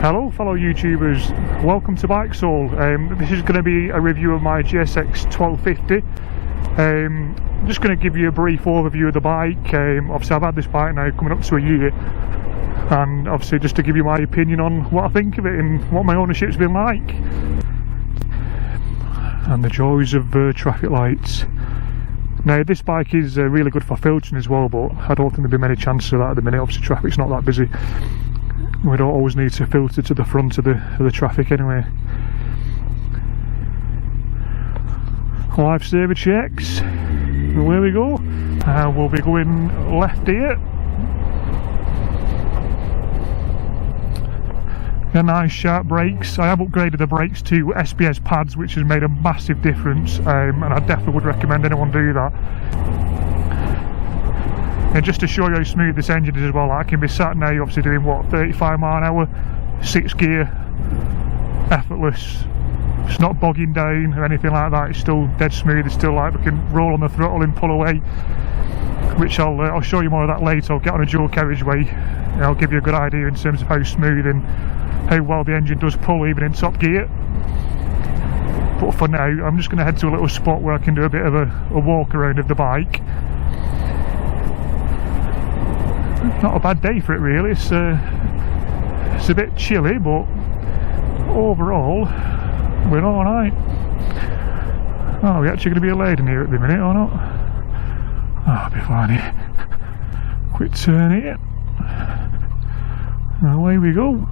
Hello fellow YouTubers, welcome to Bike Soul. This is going to be a review of my GSX1250. I'm just going to give you a brief overview of the bike. Obviously I've had this bike now coming up to a year, and obviously just to give you my opinion on what I think of it and what my ownership's been like. And the joys of traffic lights. Now this bike is really good for filtering as well, but I don't think there'll be many chances of that at the minute. Obviously traffic's not that busy. We don't always need to filter to the front of the traffic anyway. Lifesaver checks. Where we go. We'll be going left here. Nice sharp brakes. I have upgraded the brakes to SBS pads, which has made a massive difference, and I definitely would recommend anyone do that. And just to show you how smooth this engine is as well, I can be sat now obviously doing what, 35 mile an hour, 6 gear, effortless. It's not bogging down or anything like that. It's still dead smooth. It's still like we can roll on the throttle and pull away, which I'll show you more of that later. I'll get on a dual carriageway and I'll give you a good idea in terms of how smooth and how well the engine does pull even in top gear. But for now I'm just going to head to a little spot where I can do a bit of a walk around of the bike. Not a bad day for it really. It's a bit chilly, but overall we're alright. Oh, we're actually going to be a lady in here at the minute or not? Oh, I'll be fine here. Quick turn here and away we go.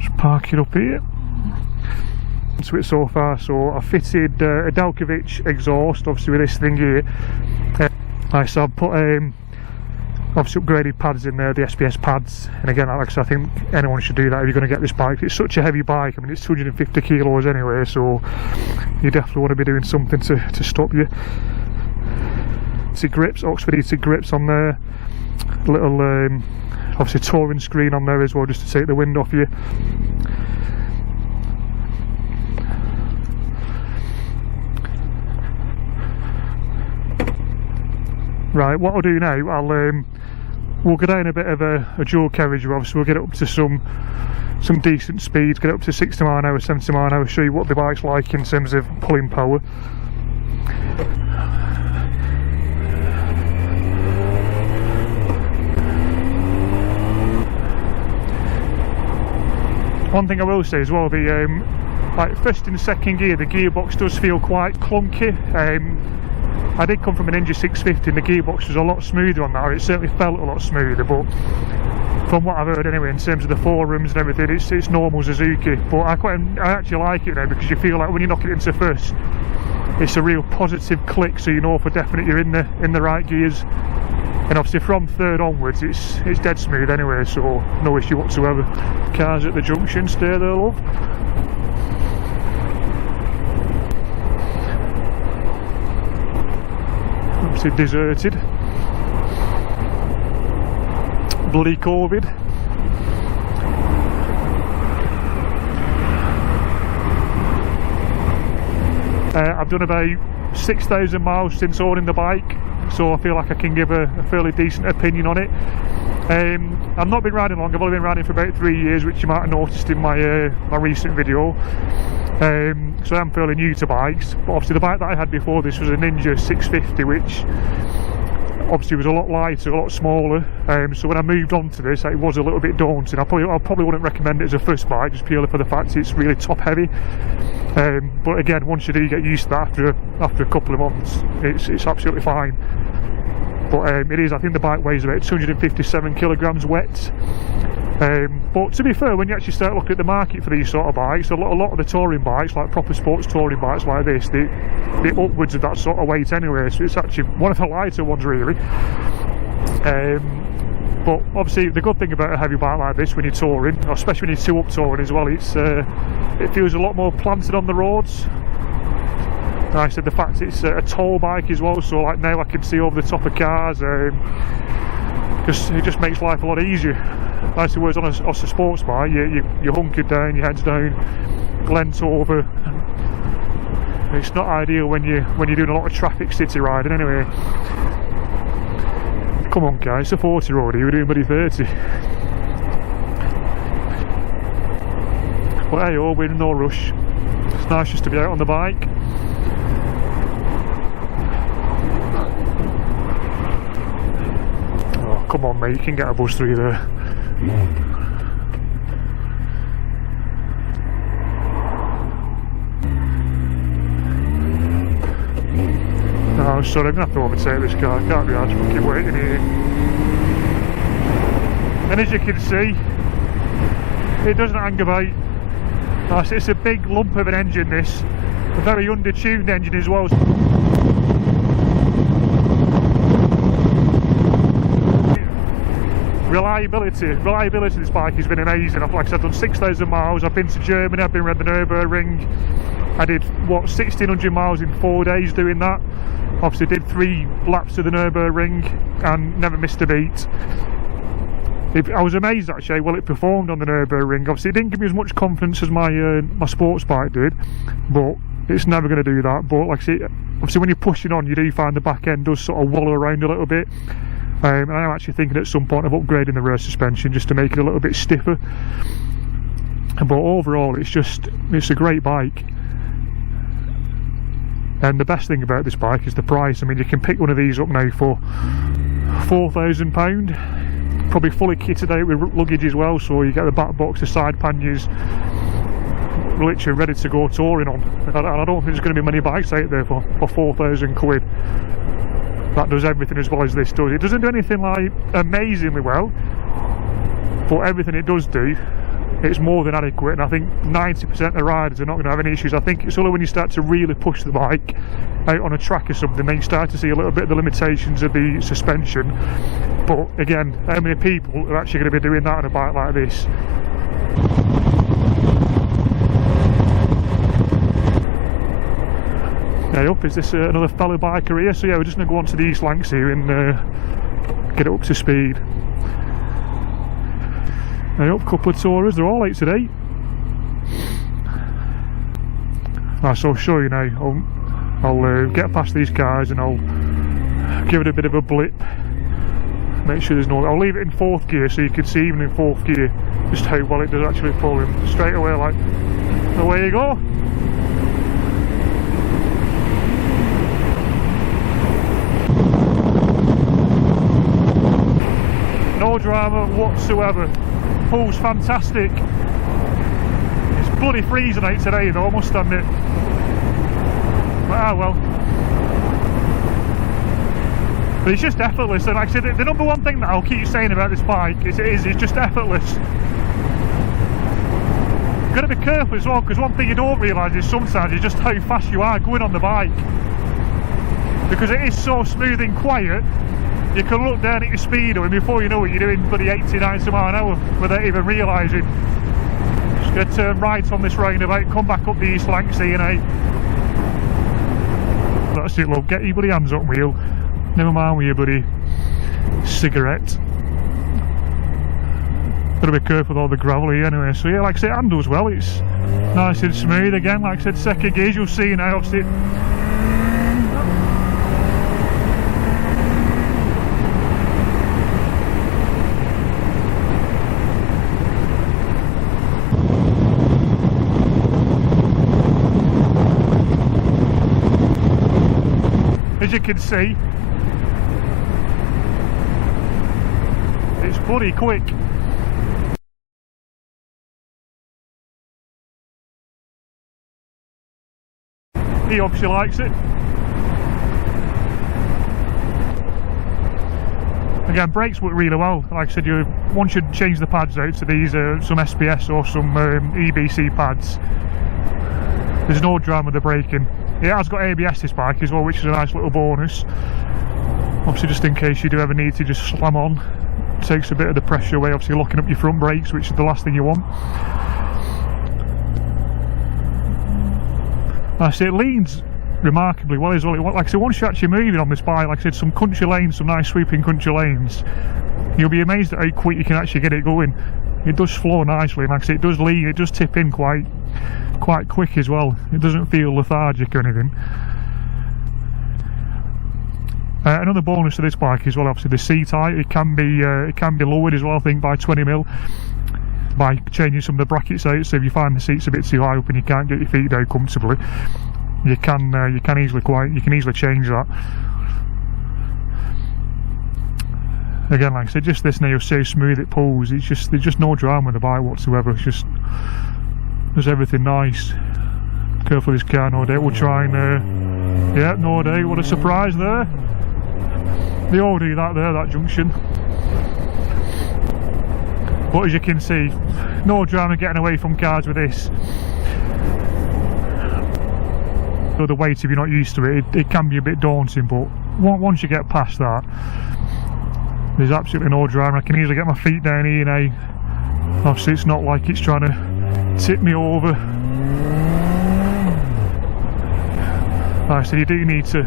Just park it up here. To it so far, so I fitted a Dalkovich exhaust obviously with this thing here. So I've put obviously upgraded pads in there, the SBS pads, and again like I said, I think anyone should do that if you're going to get this bike. It's such a heavy bike. I mean, it's 250 kilos anyway, so you definitely want to be doing something to stop you. Grips, Oxford heated grips on there, little obviously touring screen on there as well, just to take the wind off you. Right, what I'll do now, we'll go down a bit of a dual carriage. Obviously we'll get it up to some decent speeds, get it up to 60 mile an hour, 70 mile an hour, show you what the bike's like in terms of pulling power. One thing I will say as well, the like first and second gear, the gearbox does feel quite clunky. I did come from an Ninja 650 and the gearbox was a lot smoother on that. It certainly felt a lot smoother, but from what I've heard anyway, in terms of the forums and everything, it's normal Suzuki. But I actually like it now, because you feel like when you knock it into first, it's a real positive click, so you know for definite you're in the right gears. And obviously from third onwards, it's dead smooth anyway, so no issue whatsoever. Cars at the junction, stay there, love. Obviously deserted. Bloody COVID. I've done about 6,000 miles since owning the bike, so I feel like I can give a fairly decent opinion on it. I've not been riding long. I've only been riding for about 3 years, which you might have noticed in my recent video. So I'm fairly new to bikes, but obviously the bike that I had before this was a Ninja 650, which obviously was a lot lighter, a lot smaller. So when I moved on to this, it was a little bit daunting. I probably wouldn't recommend it as a first bike, just purely for the fact it's really top heavy. But again, once you do get used to that after a couple of months, it's absolutely fine. But it is, I think the bike weighs about 257 kilograms wet. But to be fair, when you actually start looking at the market for these sort of bikes, a lot of the touring bikes, like proper sports touring bikes like this, they're upwards of that sort of weight anyway, so it's actually one of the lighter ones really. But obviously the good thing about a heavy bike like this when you're touring, especially when you're two-up touring as well, it feels a lot more planted on the roads. And I said the fact it's a tall bike as well, so like now I can see over the top of cars, because it just makes life a lot easier. Like whereas on a sports bike, you're hunkered down, your head's down, leant over. It's not ideal when you're doing a lot of traffic city riding anyway. Come on guys, it's a 40 road, you were doing bloody 30. But hey, we're in no rush. It's nice just to be out on the bike. Oh, come on mate, you can get a bus through there. Oh, sorry, I'm going to have to overtake this car. I can't be arsed fucking waiting here. And as you can see, it doesn't hang about. It's a big lump of an engine, this. A very undertuned engine as well. Reliability of this bike has been amazing. Like I said, I've done 6,000 miles. I've been to Germany, I've been around the Nürburgring. I did, what, 1,600 miles in 4 days doing that. Obviously did 3 laps of the Nürburgring and never missed a beat. I was amazed actually how well it performed on the Nürburgring. Obviously it didn't give me as much confidence as my my sports bike did, but it's never going to do that. But like I say, obviously when you're pushing on, you do find the back end does sort of wallow around a little bit. And I'm actually thinking at some point of upgrading the rear suspension just to make it a little bit stiffer. But overall it's a great bike. And the best thing about this bike is the price. I mean, you can pick one of these up now for £4,000, probably fully kitted out with luggage as well, so you get the back box, the side panniers, literally ready to go touring on. And I don't think there's going to be many bikes out there for 4,000 quid that does everything as well as this does. It doesn't do anything like amazingly well, but everything it does do, it's more than adequate, and I think 90% of the riders are not going to have any issues. I think it's only when you start to really push the bike out on a track or something, then you start to see a little bit of the limitations of the suspension. But again, how many people are actually going to be doing that on a bike like this? Hey up, is this another fellow biker here? So yeah, we're just going to go on to the East Lancs here and get it up to speed. Hey up, couple of tourers, they're all late today. So I'll show you now. I'll get past these cars and I'll give it a bit of a blip. Make sure there's no. I'll leave it in 4th gear so you can see even in 4th gear just how well it does actually pull in. Straight away, like, away you go. No drama whatsoever. Pulls fantastic. It's bloody freezing out today though, I must admit. But well. But it's just effortless, and like I said, the number one thing that I'll keep saying about this bike is it's just effortless. You've got to be careful as well, because one thing you don't realise is sometimes is just how fast you are going on the bike. Because it is so smooth and quiet, you can look down at your speedo and before you know it you're doing bloody 80, 90 mile an hour without even realising. Just going to turn right on this roundabout, come back up the East Lancs, you know. That's it, love, get your bloody hands up wheel. Never mind with your bloody cigarette. Gotta be careful with all the gravel here anyway. So yeah, like I said, it handles well, it's nice and smooth again. Like I said, 2nd gears, you'll see now, obviously. As you can see, it's bloody quick. He obviously likes it. Again, brakes work really well. Like I said, one should change the pads out to these some SPS or some EBC pads. There's no drama with the braking. It has got ABS, this bike as well, which is a nice little bonus. Obviously, just in case you do ever need to just slam on, it takes a bit of the pressure away, obviously locking up your front brakes, which is the last thing you want. Like I say, it leans remarkably well as well. Like I said, once you're actually moving on this bike, like I said, some country lanes, some nice sweeping country lanes, you'll be amazed at how quick you can actually get it going. It does flow nicely, and like I said, it does lean, it does tip in quite quick as well. It doesn't feel lethargic or anything. Another bonus to this bike as well, obviously the seat height, it can be lowered as well, I think, by 20mm by changing some of the brackets out. So if you find the seats a bit too high up and you can't get your feet down comfortably, you can easily change that. Again, like I said, just this now, so smooth it pulls. There's just no drama with the bike whatsoever. It's just everything nice. Careful this car, no doubt. We'll try and yeah, no doubt. What a surprise there. They all do that there, that junction. But as you can see, no drama getting away from cars with this. So the weight, if you're not used to it, it can be a bit daunting, but once you get past that, there's absolutely no drama. I can easily get my feet down here now. Obviously it's not like it's trying to tip me over. Like I said, you do need to,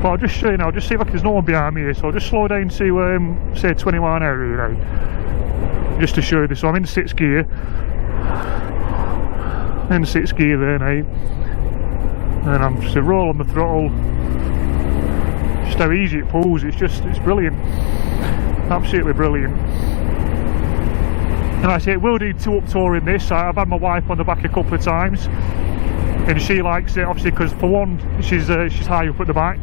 but I'll just show you now, just see if there's no one behind me here, so I'll just slow down to say 20 mile an hour here now, just to show you this. So I'm in 6th gear, in 6th gear there now, and I'm just roll on the throttle. Just how easy it pulls, it's brilliant, absolutely brilliant. And like I say, it will do 2-up touring this. I've had my wife on the back a couple of times and she likes it, obviously, because for one, she's high up at the back,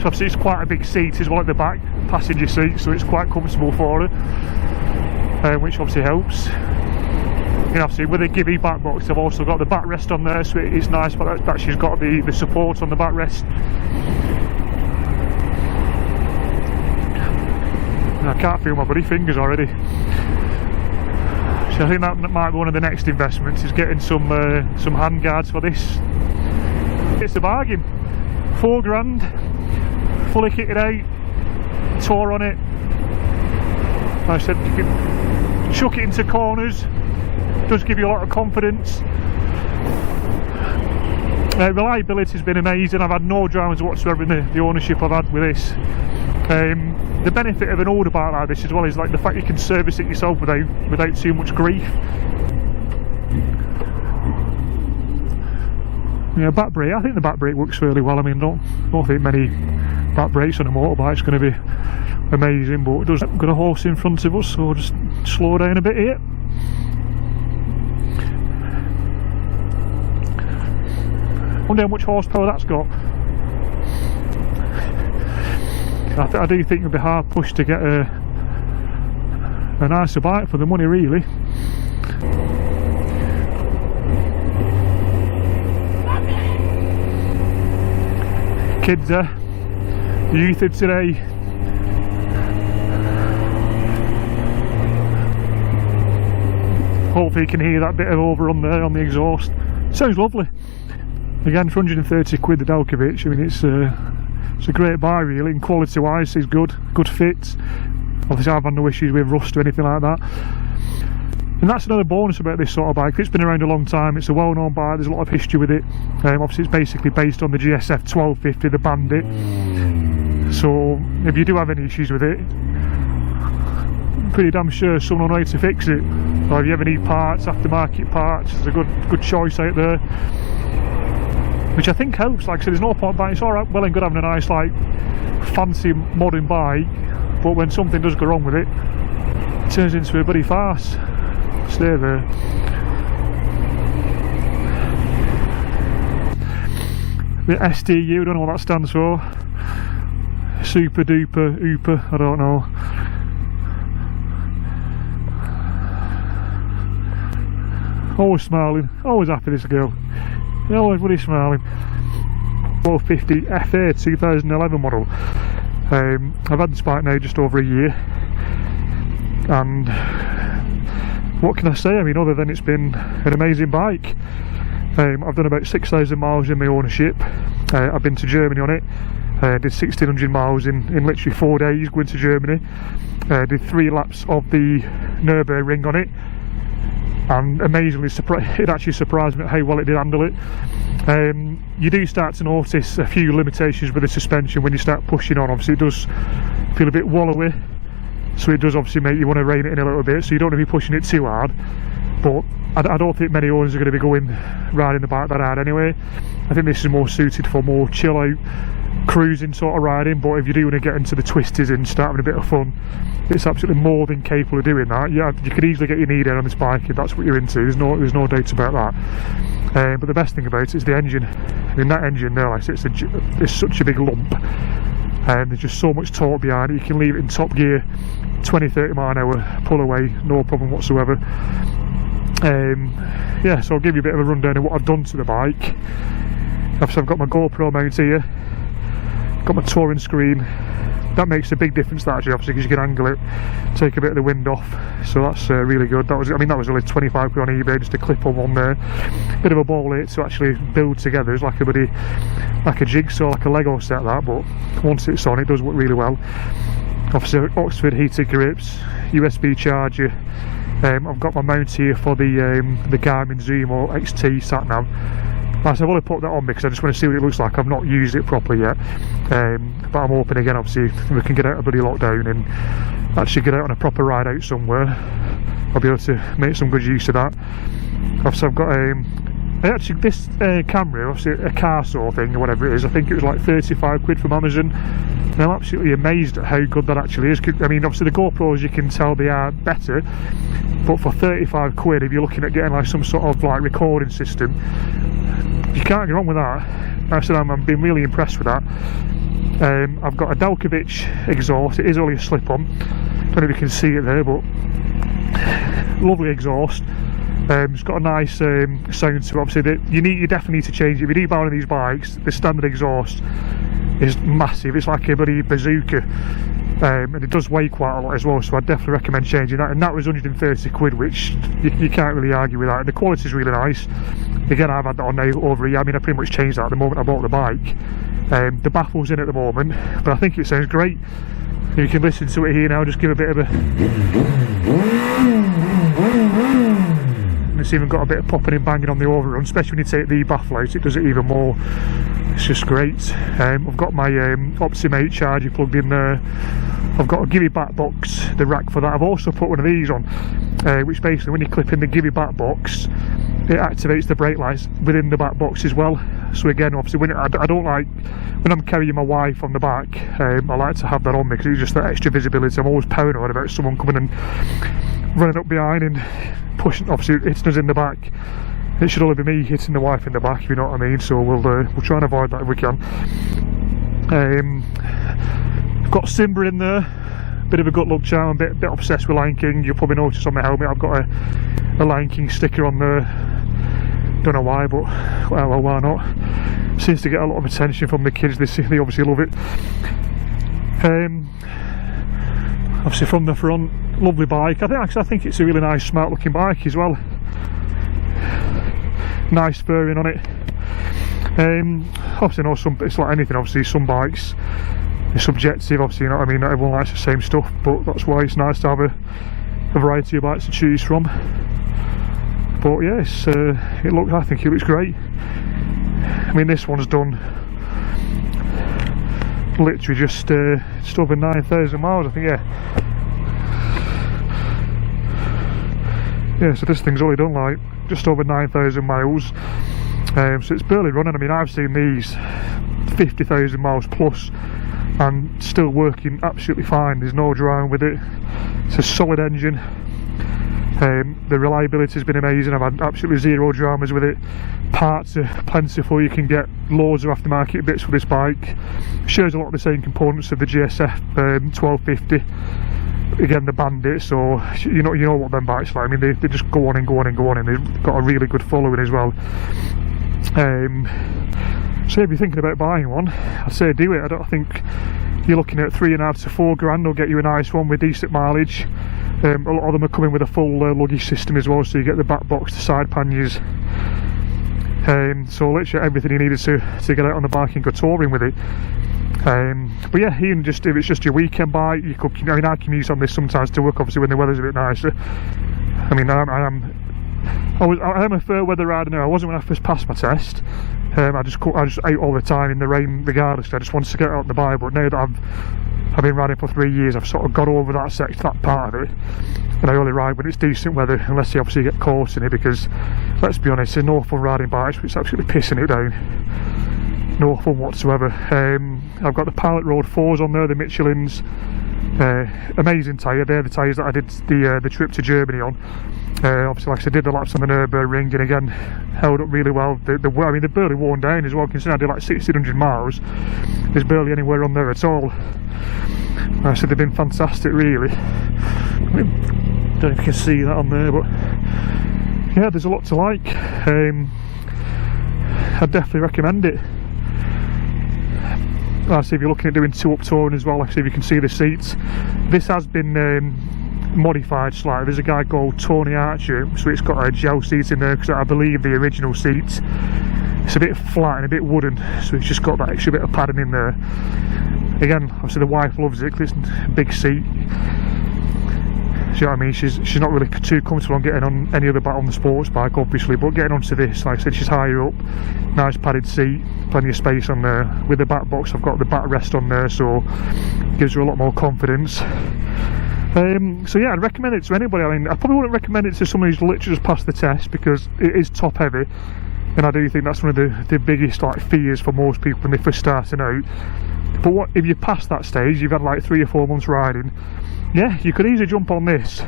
so obviously it's quite a big seat as well at the back, passenger seat, so it's quite comfortable for her, which obviously helps. And obviously with a Gibby back box, I've also got the backrest on there, so it's nice, but that she's got the support on the backrest. I can't feel my bloody fingers already. So I think that might be one of the next investments, is getting some hand guards for this. It's a bargain. £4 grand, fully kitted out, tour on it. Like I said, you can chuck it into corners, does give you a lot of confidence. Reliability has been amazing. I've had no dramas whatsoever in the ownership I've had with this. The benefit of an older bike like this as well is like the fact you can service it yourself without too much grief. Yeah, back brake, I think the back brake works really well. I mean, don't think many back brakes on a motorbike's going to be amazing, but it does. Got a horse in front of us, so we'll just slow down a bit here. Wonder how much horsepower that's got. I do think it'll be hard pushed to get a nicer bike for the money, really. Kids there, the youth of today. Hopefully you can hear that bit of overrun there on the exhaust. Sounds lovely. Again, for 130 quid the Dalkovich, I mean it's a great buy really, and quality wise it's good fit. Obviously I've had no issues with rust or anything like that. And that's another bonus about this sort of bike. It's been around a long time, it's a well-known bike, there's a lot of history with it. Obviously it's basically based on the GSX1250, the Bandit. So if you do have any issues with it, I'm pretty damn sure someone will know how to fix it. Or if you ever need parts, aftermarket parts, there's a good choice out there. Which I think helps. Like I said, there's no point buying. It's alright, well and good having a nice, like, fancy modern bike, but when something does go wrong with it, it turns into a bloody farce. Stay there. The STU, I don't know what that stands for. Super duper ooper, I don't know. Always smiling, always happy, this girl. Always bloody smiling. 1250 FA 2011 model. I've had this bike now just over a year, and what can I say? I mean, other than it's been an amazing bike. I've done about 6,000 miles in my ownership. I've been to Germany on it. Did 1,600 miles in literally 4 days going to Germany. Did 3 laps of the Nürburgring on it. And amazingly, it actually surprised me how well it did handle it. You do start to notice a few limitations with the suspension when you start pushing on. Obviously it does feel a bit wallowy, so it does obviously make you want to rein it in a little bit, so you don't want to be pushing it too hard. But I don't think many owners are going to be riding the bike that hard anyway. I think this is more suited for more chill out cruising sort of riding, but if you do want to get into the twisties and start having a bit of fun, it's absolutely more than capable of doing that. Yeah, you could easily get your knee down on this bike if that's what you're into. There's no doubt about that. But the best thing about it is the engine. I mean, that engine there, like, it's such a big lump, and there's just so much torque behind it. You can leave it in top gear, 20-30 mile an hour, pull away, no problem whatsoever. Yeah, so I'll give you a bit of a rundown of what I've done to the bike. Obviously I've got my GoPro mount here, got my touring screen. That makes a big difference, that, actually, obviously, because you can angle it, take a bit of the wind off, so that's really good. That was only 25 quid on eBay, just a clip on one there. Bit of a ball it to actually build together. It's like a jigsaw, like a Lego set, that, but once it's on, it does work really well. Obviously Oxford heated grips, USB charger. I've got my mount here for the Garmin Zumo XT sat nav. I've only put that on because I just want to see what it looks like. I've not used it properly yet, but I'm hoping again, obviously, if we can get out of bloody lockdown and actually get out on a proper ride out somewhere, I'll be able to make some good use of that. Obviously I've got actually this camera, obviously a car saw thing or whatever it is, I think it was like 35 quid from Amazon, and I'm absolutely amazed at how good that actually is. I mean, obviously the GoPros, you can tell they are better, but for 35 quid, if you're looking at getting like some sort of like recording system, you can't go wrong with that. I said I've been really impressed with that. I've got a Delkovich exhaust. It is only a slip-on. Don't know if you can see it there, but lovely exhaust. It's got a nice sound to it. Obviously, you definitely need to change it. If you do buy one of these bikes, the standard exhaust is massive. It's like a bloody bazooka, and it does weigh quite a lot as well. So I definitely recommend changing that. And that was 130 quid, which you can't really argue with that. And the quality is really nice. Again, I've had that on now over a year. I mean, I pretty much changed that at the moment I bought the bike. The baffle's in at the moment, but I think it sounds great. You can listen to it here now, just give a bit of a... And it's even got a bit of popping and banging on the overrun, especially when you take the baffle out, it does it even more. It's just great. I've got my Optimate charger plugged in there. I've got a Givi back box, the rack for that. I've also put one of these on, which basically when you clip in the Givi back box, it activates the brake lights within the back box as well. So again, obviously, when I don't like, when I'm carrying my wife on the back, I like to have that on me because it's just that extra visibility. I'm always paranoid about someone coming and running up behind and pushing, obviously hitting us in the back. It should only be me hitting the wife in the back, if you know what I mean. So we'll try and avoid that if we can. I've got Simba in there, bit of a gut lug charm. I'm a bit obsessed with Lion King. You'll probably notice on my helmet I've got a Lion King sticker on there. Don't know why, but well, why not? Seems to get a lot of attention from the kids. They obviously love it. Obviously from the front, lovely bike. I think it's a really nice, smart looking bike as well. Nice fairing on it. Obviously, no, it's like anything. Obviously, some bikes are subjective. Obviously, you know what I mean. Not everyone likes the same stuff, but that's why it's nice to have a variety of bikes to choose from. But yeah, I think it looks great. I mean, this one's done literally just over 9,000 miles, I think. Yeah, so this thing's only done like just over 9,000 miles. So it's barely running. I mean, I've seen these 50,000 miles plus and still working absolutely fine. There's no drama with it. It's a solid engine. The reliability has been amazing. I've had absolutely zero dramas with it. Parts are plentiful. You can get loads of aftermarket bits for this bike. Shares a lot of the same components of the GSX1250. Again, the Bandit. So you know what them bikes are like. I mean, they just go on and go on and go on, and they've got a really good following as well. So if you're thinking about buying one, I'd say do it. I think you're looking at 3.5 to 4 grand. They'll get you a nice one with decent mileage. A lot of them are coming with a full luggage system as well, so you get the back box, the side panniers, so literally everything you needed to get out on the bike and go touring with it. But yeah, even if it's just your weekend bike, you could. I mean, I can use on this sometimes to work, obviously when the weather's a bit nicer. I mean, I am a fair weather rider now. I wasn't when I first passed my test. I just out all the time in the rain regardless. I just wanted to get out on the bike, but now that I've been riding for 3 years, I've sort of got over that part of it, and I only ride when it's decent weather, unless you obviously get caught in it, because let's be honest, there's no fun riding bikes, but it's absolutely pissing it down. no fun whatsoever. I've got the Pilot Road 4s on there, the Michelin's. Amazing tyre. They're the tyres that I did the trip to Germany on. Obviously, like I said, did the laps on the Nürburgring, and again held up really well. I mean, they're barely worn down as well, considering I did like 1600 miles. There's barely anywhere on there at all. Like I said, they've been fantastic, really. I mean, don't know if you can see that on there, but yeah, there's a lot to like. I'd definitely recommend it. Like I say, if you're looking at doing 2-up touring as well, like I say, if you can see the seats, this has been modified slightly. There's a guy called Tony Archer, so it's got gel seats in there, because I believe the original seats, it's a bit flat and a bit wooden, so it's just got that extra bit of padding in there. Again, obviously the wife loves it because it's a big seat. You know what I mean? She's not really too comfortable on getting on any other on the sports bike, obviously, but getting onto this, like I said, she's higher up, nice padded seat, plenty of space on there. With the back box, I've got the backrest on there, so gives her a lot more confidence. So yeah, I'd recommend it to anybody. I mean, I probably wouldn't recommend it to someone who's literally just passed the test, because it is top heavy, and I do think that's one of the biggest like fears for most people when they first starting out. But what if you pass that stage, you've had like 3 or 4 months riding, yeah, you could easily jump on this.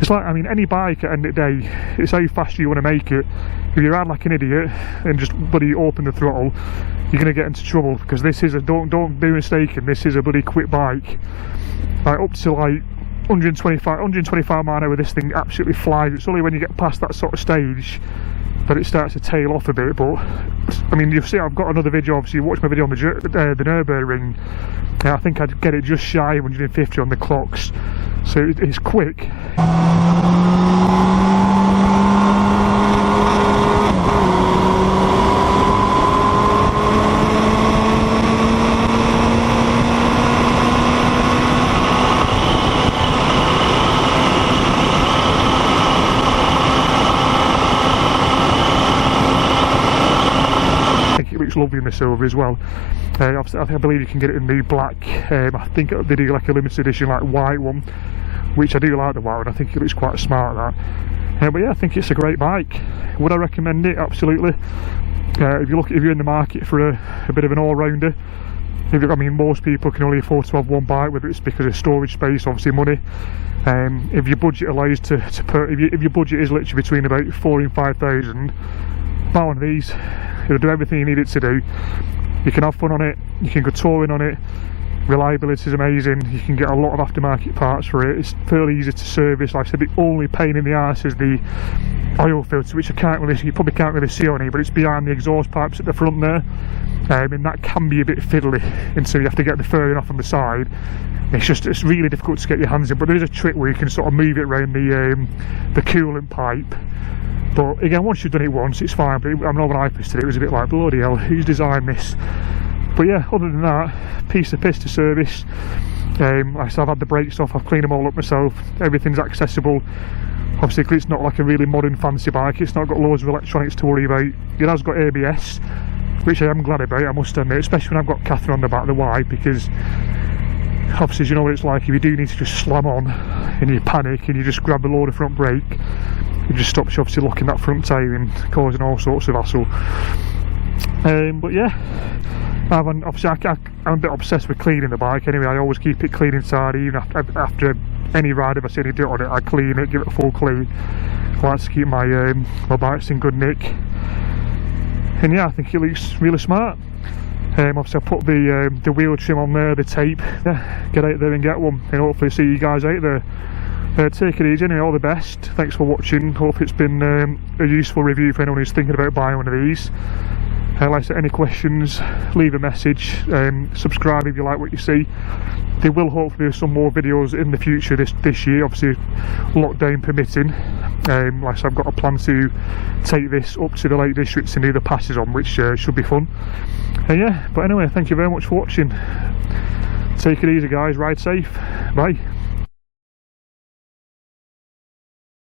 It's like, I mean, any bike at the end of the day, it's how fast you want to make it. If you ride like an idiot and just bloody open the throttle, you're going to get into trouble, because this is a, don't be mistaken, this is a bloody quick bike. Like up to like 125 mile an hour, this thing absolutely flies. It's only when you get past that sort of stage that it starts to tail off a bit. But I mean, you'll see I've got another video, obviously you watched my video on the Nürburgring. I think I'd get it just shy of 150 on the clocks, so it's quick. Lovely in the silver as well. I believe you can get it in the black. I think they do like a limited edition like white one, which I do like the white one. I think it looks quite smart, that. But yeah, I think it's a great bike. Would I recommend it? Absolutely. If you're in the market for a bit of an all-rounder, I mean, most people can only afford to have one bike, whether it's because of storage space, obviously money. If your budget allows if your budget is literally between about 4,000 and 5,000, buy one of these. It'll do everything you need it to do. You can have fun on it, you can go touring on it, reliability is amazing, you can get a lot of aftermarket parts for it, it's fairly easy to service. Like I said, the only pain in the arse is the oil filter, which you probably can't really see on here, but it's behind the exhaust pipes at the front there, and that can be a bit fiddly until you have to get the fairing off on the side. It's really difficult to get your hands in, but there is a trick where you can sort of move it around the coolant pipe. But again, once you've done it once, it's fine. But I know when I pissed it, it was a bit like, bloody hell, who's designed this? But yeah, other than that, piece of piss to service. Like I said, I've had the brakes off, I've cleaned them all up myself, everything's accessible. Obviously, it's not like a really modern fancy bike, it's not got loads of electronics to worry about. It has got ABS, which I am glad about, I must admit, especially when I've got Catherine on the back. The why? Because obviously, you know what it's like, if you do need to just slam on and you panic and you just grab the lower front brake, it just stops you obviously locking that front tyre and causing all sorts of hassle. But yeah, I'm a bit obsessed with cleaning the bike anyway. I always keep it clean inside, even after any ride. If I see any dirt on it, I clean it, give it a full clean. I like to keep my bikes in good nick. And yeah, I think it looks really smart. Obviously I put the wheel trim on there, the tape. Yeah, get out there and get one, and hopefully see you guys out there. Take it easy anyway, all the best. Thanks for watching, hope it's been a useful review for anyone who's thinking about buying one of these. Like I said, any questions, leave a message, subscribe if you like what you see. There will hopefully be some more videos in the future this year, obviously lockdown permitting. Like I said, I've got a plan to take this up to the Lake Districts and do the passes on, which should be fun. Yeah, but anyway, thank you very much for watching. Take it easy guys, ride safe, bye.